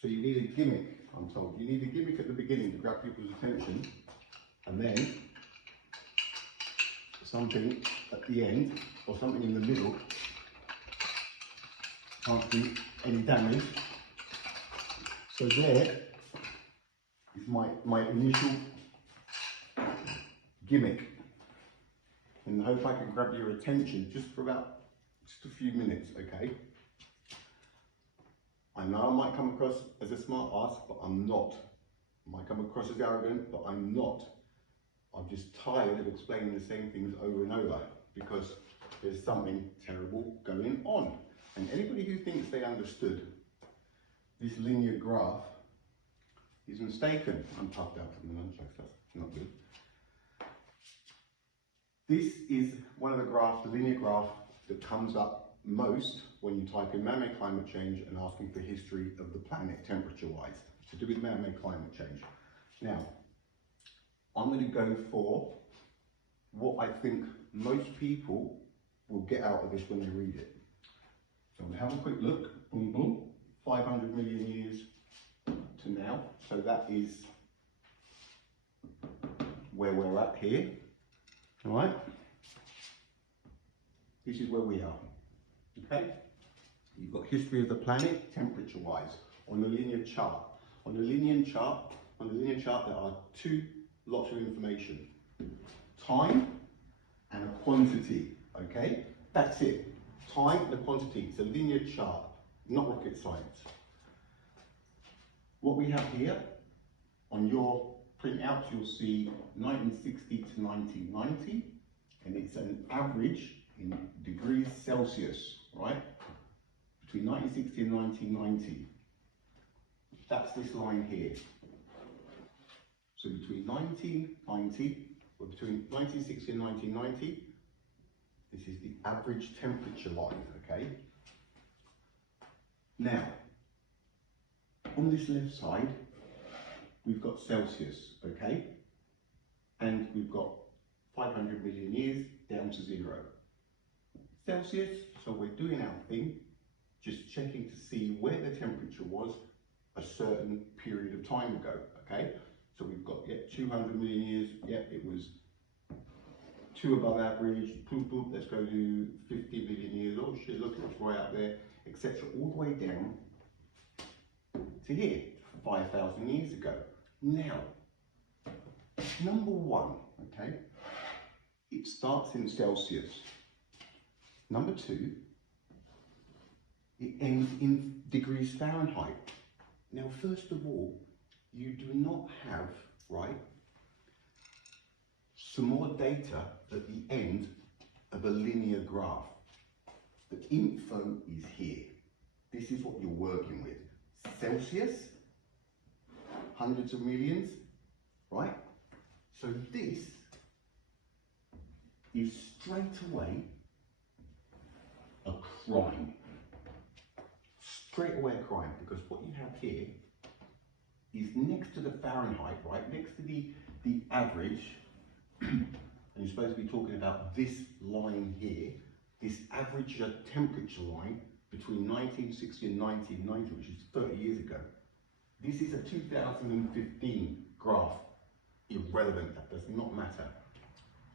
So you need a gimmick, I'm told. You need a gimmick at the beginning to grab people's attention, and then something at the end, or something in the middle, can't do any damage. So there is my initial gimmick. And I hope I can grab your attention just for about just a few minutes, okay? I know I might come across as a smart ass, but I'm not. I might come across as arrogant, but I'm not. I'm just tired of explaining the same things over and over because there's something terrible going on. And anybody who thinks they understood this linear graph is mistaken. I'm puffed out from the nunchucks, that's not good. This is one of the graphs, the linear graph, that comes up most when you type in man-made climate change and asking for history of the planet temperature-wise, to do with man-made climate change. Now, I'm going to go for what I think most people will get out of this when they read it. So we'll have a quick look, boom boom, 500 million years to now. So that is where we're at here, all right? This is where we are, okay? You've got history of the planet, temperature-wise, on the linear chart. On the linear chart, there are two lots of information. Time and a quantity, okay? That's it. Time and a quantity. It's a linear chart, not rocket science. What we have here, on your printouts, you'll see 1960 to 1990, and it's an average in degrees Celsius, right? Between 1960 and 1990. That's this line here. So between 1990, or between 1960 and 1990, this is the average temperature line, okay? Now, on this left side, we've got Celsius, okay? And we've got 500 million years down to 0. Celsius, so we're doing our thing, just checking to see where the temperature was a certain period of time ago, okay? So we've got, 200 million years, it was 2 above average, boop, boop, let's go to 50 million years, oh shit, look, it's right out there, etc. All the way down to here, 5,000 years ago. Now, number one, okay, it starts in Celsius. Number two, it ends in degrees Fahrenheit. Now, first of all, you do not have, right, some more data at the end of a linear graph. The info is here. This is what you're working with. Celsius, hundreds of millions, right? So this is straight away a crime. Straight away a crime, because what you have here is next to the Fahrenheit, right? Next to the average, and you're supposed to be talking about this line here, this average temperature line between 1960 and 1990, which is 30 years ago. This is a 2015 graph. Irrelevant, that does not matter.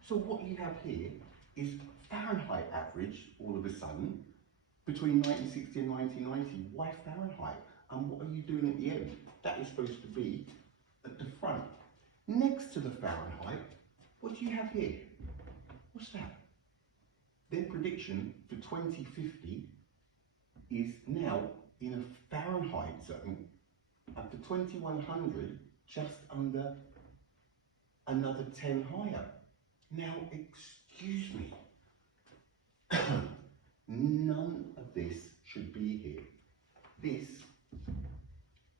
So what you have here is Fahrenheit average, all of a sudden, between 1960 and 1990. Why Fahrenheit? And what are you doing at the end? That is supposed to be at the front. Next to the Fahrenheit, what do you have here? What's that? Their prediction for 2050 is now in a Fahrenheit zone, and for 2100, just under another 10 higher. Now, excuse me, none of this should be here. This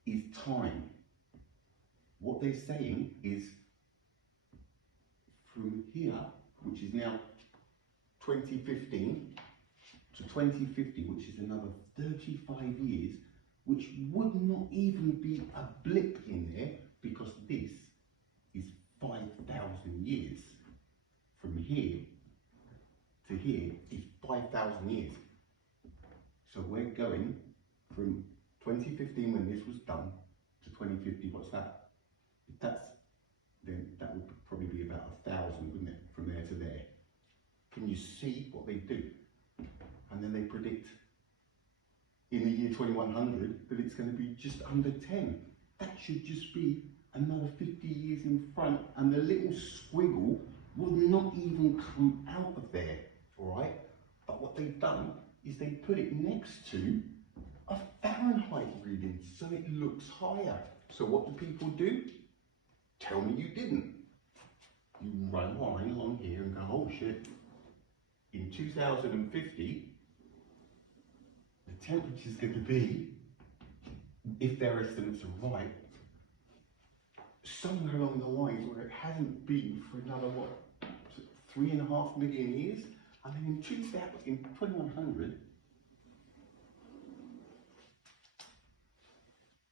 is time. What they're saying is from here, which is now 2015, to 2050, which is another 35 years, which would not even be a blip in there, because this is 5,000 years. From here to here is 5,000 years. So we're going from 2015 when this was done to 2050, what's that? If that's, then that would probably be about 1,000, wouldn't it? From there to there. Can you see what they do? And then they predict in the year 2100 that it's going to be just under 10. That should just be another 50 years in front, and the little squiggle would not even come out of there, all right? But what they've done is they put it next to a Fahrenheit reading, so it looks higher. So what do people do? Tell me you didn't. You run a line along here and go, oh shit, in 2050, the temperature's going to be, if their estimates are right, somewhere along the lines where it hasn't been for another, what, 3.5 million years? And then in 2100,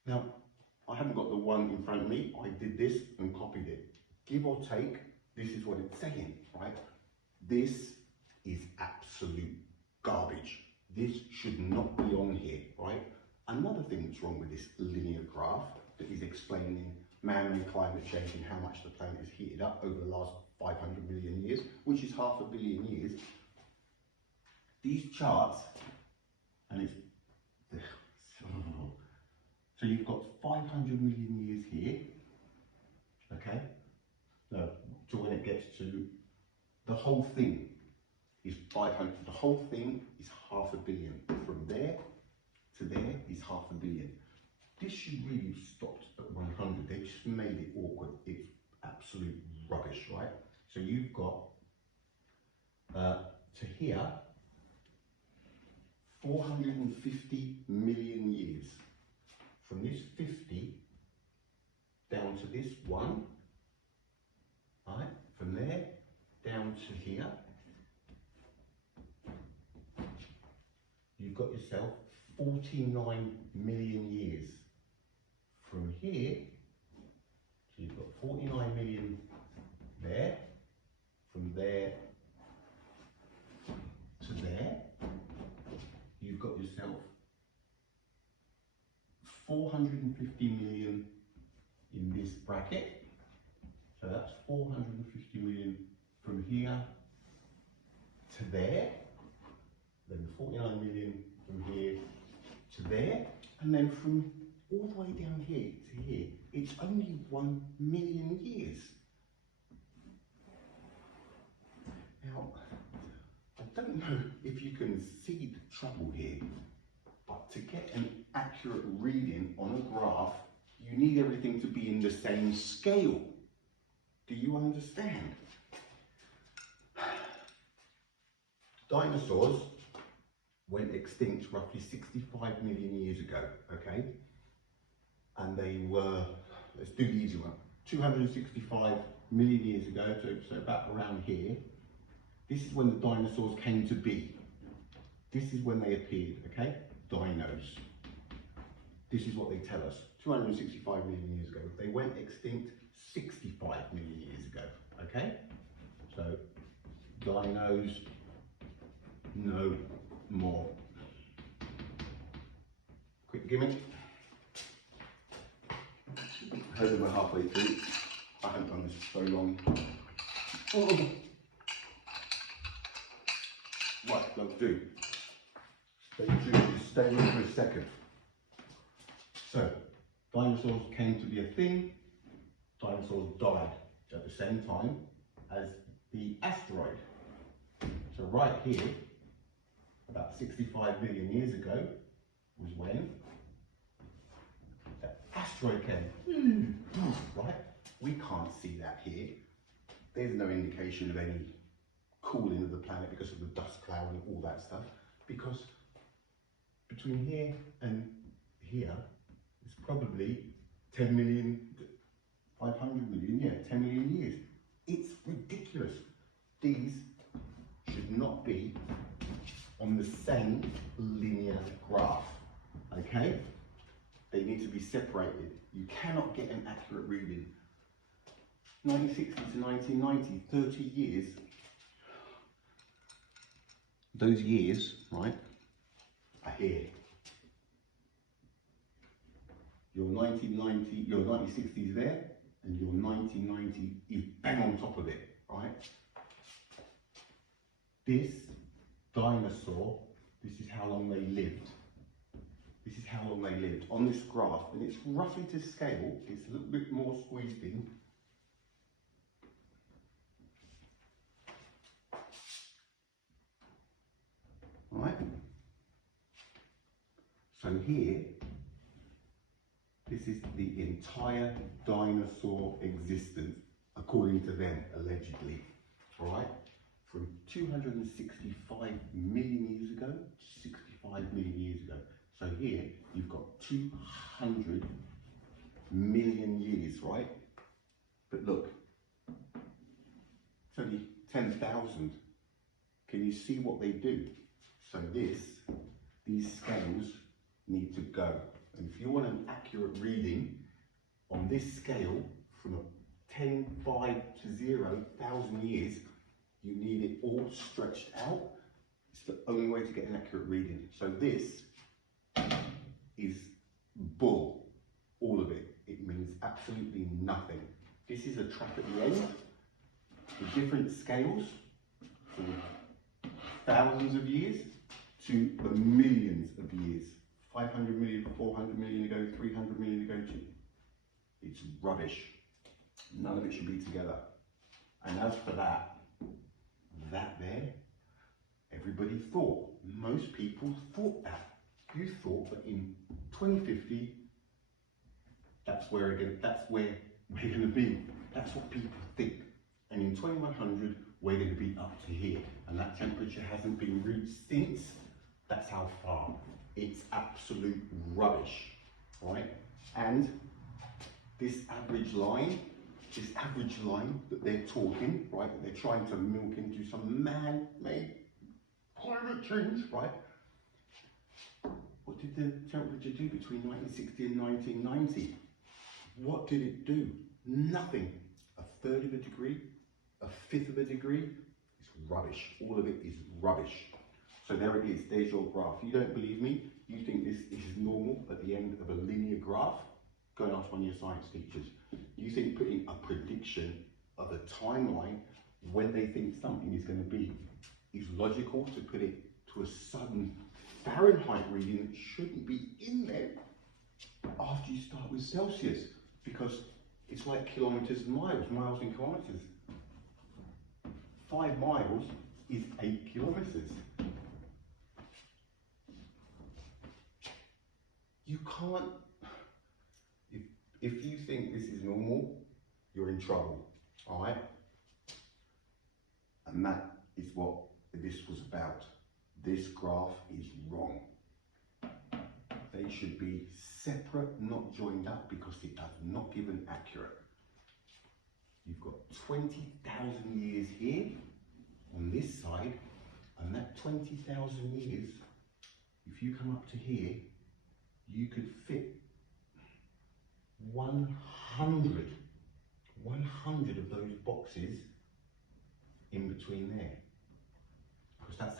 now, I haven't got the one in front of me, I did this and copied it. Give or take, this is what it's saying, right? This is absolute garbage. This should not be on here, right? Another thing that's wrong with this linear graph that is explaining man-made climate change and how much the planet has heated up over the last 500 million years, which is 500 million years. These charts, and it's, so you've got 500 million years here, okay? No, to when it gets to, the whole thing is 500, the whole thing is 500 million. From there to there is 500 million. This should really have stopped at 100. They just made it awkward. It's absolute rubbish, right? So you've got to here 450 million years. From this 50 down to this one, right? From there down to here, you've got yourself 49 million years. From here, so you've got 49 million there, from there to there, you've got yourself 450 million in this bracket. So that's 450 million from here to there, then 49 million from here to there, and then from all the way down here to here, it's only 1 million years. Now, I don't know if you can see the trouble here, but to get an accurate reading on a graph, you need everything to be in the same scale. Do you understand? Dinosaurs went extinct roughly 65 million years ago, okay? And they were, let's do the easy one, 265 million years ago, so about around here. This is when the dinosaurs came to be. This is when they appeared, okay? Dinos. This is what they tell us, 265 million years ago. They went extinct 65 million years ago, okay? So, dinos, no more. Quick gimmick. I hope we're halfway through. I haven't done this for so long. Oh. Right, that'll do. Stay tuned, just stay with me for a second. So, dinosaurs came to be a thing. Dinosaurs died at the same time as the asteroid. So right here, about 65 million years ago, was when the asteroid came. Right? We can't see that here. There's no indication of any cooling of the planet because of the dust cloud and all that stuff. Because between here and here, it's probably 10 million, 500 million, yeah, 10 million years. It's ridiculous. These should not be on the same linear graph, okay? They need to be separated. You cannot get an accurate reading. 1960 to 1990, 30 years. Those years, right, are here. your 1990, your 1960s there, and your 1990 is bang on top of it, right? This dinosaur, this is how long they lived. This is how long they lived on this graph, and it's roughly to scale. It's a little bit more squeezed in. Right? So here, this is the entire dinosaur existence, according to them, allegedly. All right? From 265 million years ago to 65 million years ago. So here, you've got 200 million years, right? But look, it's only 10,000. Can you see what they do? So these scales need to go. And if you want an accurate reading on this scale from a 10, 5 to 0, 1,000 years, you need it all stretched out. It's the only way to get an accurate reading. So this is bull, all of it. It means absolutely nothing. This is a track at the end, the different scales from thousands of years to the millions of years. 500 million, 400 million ago, 300 million ago. It's rubbish. None of it should be together. And as for that there, everybody thought, most people thought that. You thought that in 2050, that's where we're going to be. That's what people think. And in 2100, we're going to be up to here. And that temperature hasn't been reached since. That's how far. It's absolute rubbish, right? And this average line that they're talking, right, that they're trying to milk into some man-made climate change, right? What did the temperature do between 1960 and 1990? What did it do? Nothing. A third of a degree, a fifth of a degree. It's rubbish. All of it is rubbish. So there it is. There's your graph. You don't believe me? You think this is normal at the end of a linear graph? Go and ask one of your science teachers. You think putting a prediction of a timeline when they think something is going to be is logical to put it to a sudden Fahrenheit reading that shouldn't be in there after you start with Celsius, because it's like kilometers and miles, miles and kilometers. 5 miles is 8 kilometers. You can't, if you think this is normal, you're in trouble, all right? And that is what this was about. This graph is wrong. They should be separate, not joined up, because it does not give an accurate. You've got 20,000 years here on this side, and that 20,000 years, if you come up to here, you could fit 100 of those boxes in between there. Because that's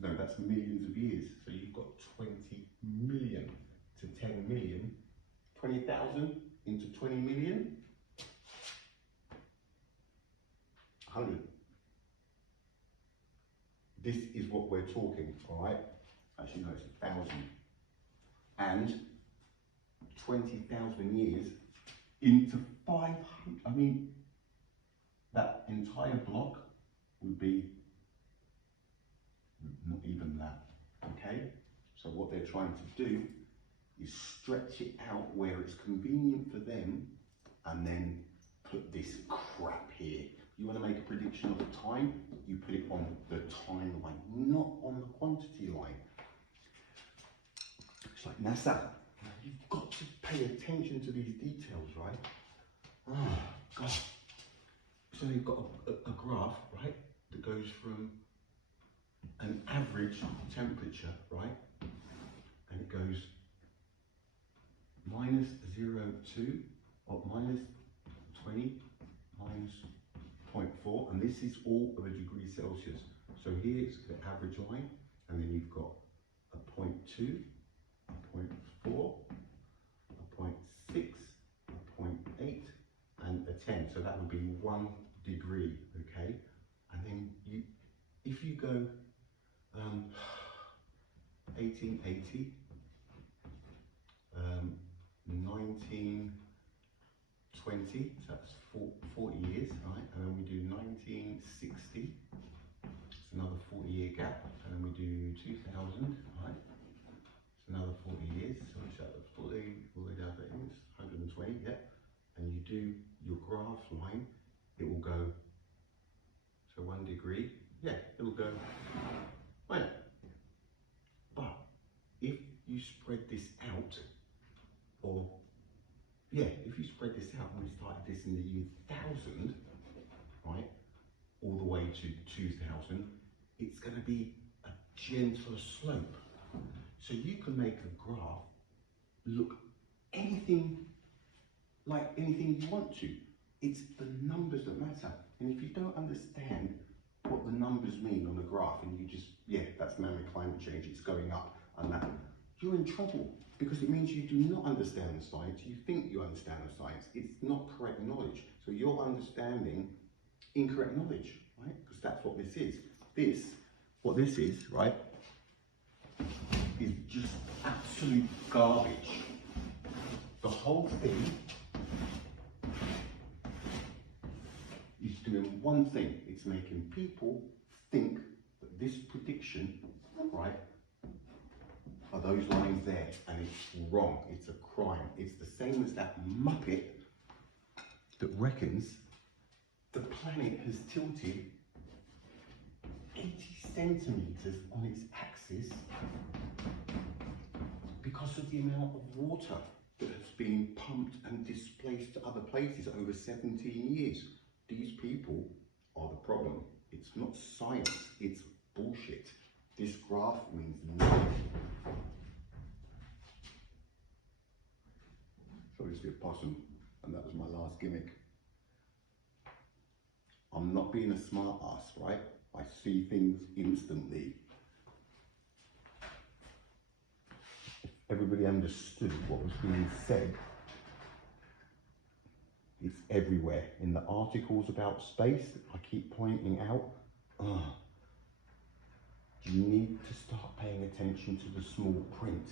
that's millions of years. So you've got 20 million to 10 million, 20,000 into 20 million, 100. This is what we're talking, all right? Actually, no, it's 1,000. And 20,000 years into 500, I mean, that entire block would be not even that, okay? So what they're trying to do is stretch it out where it's convenient for them and then put this crap here. You want to make a prediction of the time, you put it on the timeline, not on the quantity line. It's like NASA. You've got to pay attention to these details, right? Oh, God. So you've got a graph, right, that goes from an average temperature, right, and it goes minus 0.2 or minus 20 minus 0.4, and this is all of a degree Celsius. So here's the average line, and then you've got a 0.2, a 0.4, a 10, so that would be 1 degree, okay? And then if you go 1880, 1920, so that's 40 years, right? And then we do 1960, it's another 40-year gap, and then we do 2000, right? It's another 40 years, so it's at the 40, all the way down to 120, yeah? And you do your graph line, it will go, so 1 degree, yeah, it will go, right. But if you spread this out, or yeah, if you spread this out, when we started this in the year 1000, right, all the way to 2000, it's going to be a gentler slope. So you can make a graph look anything like anything you want to. It's the numbers that matter. And if you don't understand what the numbers mean on a graph, and you just, yeah, that's man-made climate change, it's going up and that, you're in trouble, because it means you do not understand the science. You think you understand the science. It's not correct knowledge. So you're understanding incorrect knowledge, right? Because that's what this is. What this is, right, is just absolute garbage. The whole thing is doing one thing. It's making people think that this prediction, right, are those lines there, and it's wrong. It's a crime. It's the same as that Muppet that reckons the planet has tilted 80 centimeters on its axis because of the amount of water that has been pumped and displaced to other places over 17 years. These people are the problem. It's not science, it's bullshit. This graph means nothing. So it's a possum, and that was my last gimmick. I'm not being a smart ass, right? I see things instantly. If everybody understood what was being said, it's everywhere. In the articles about space, I keep pointing out, you need to start paying attention to the small print.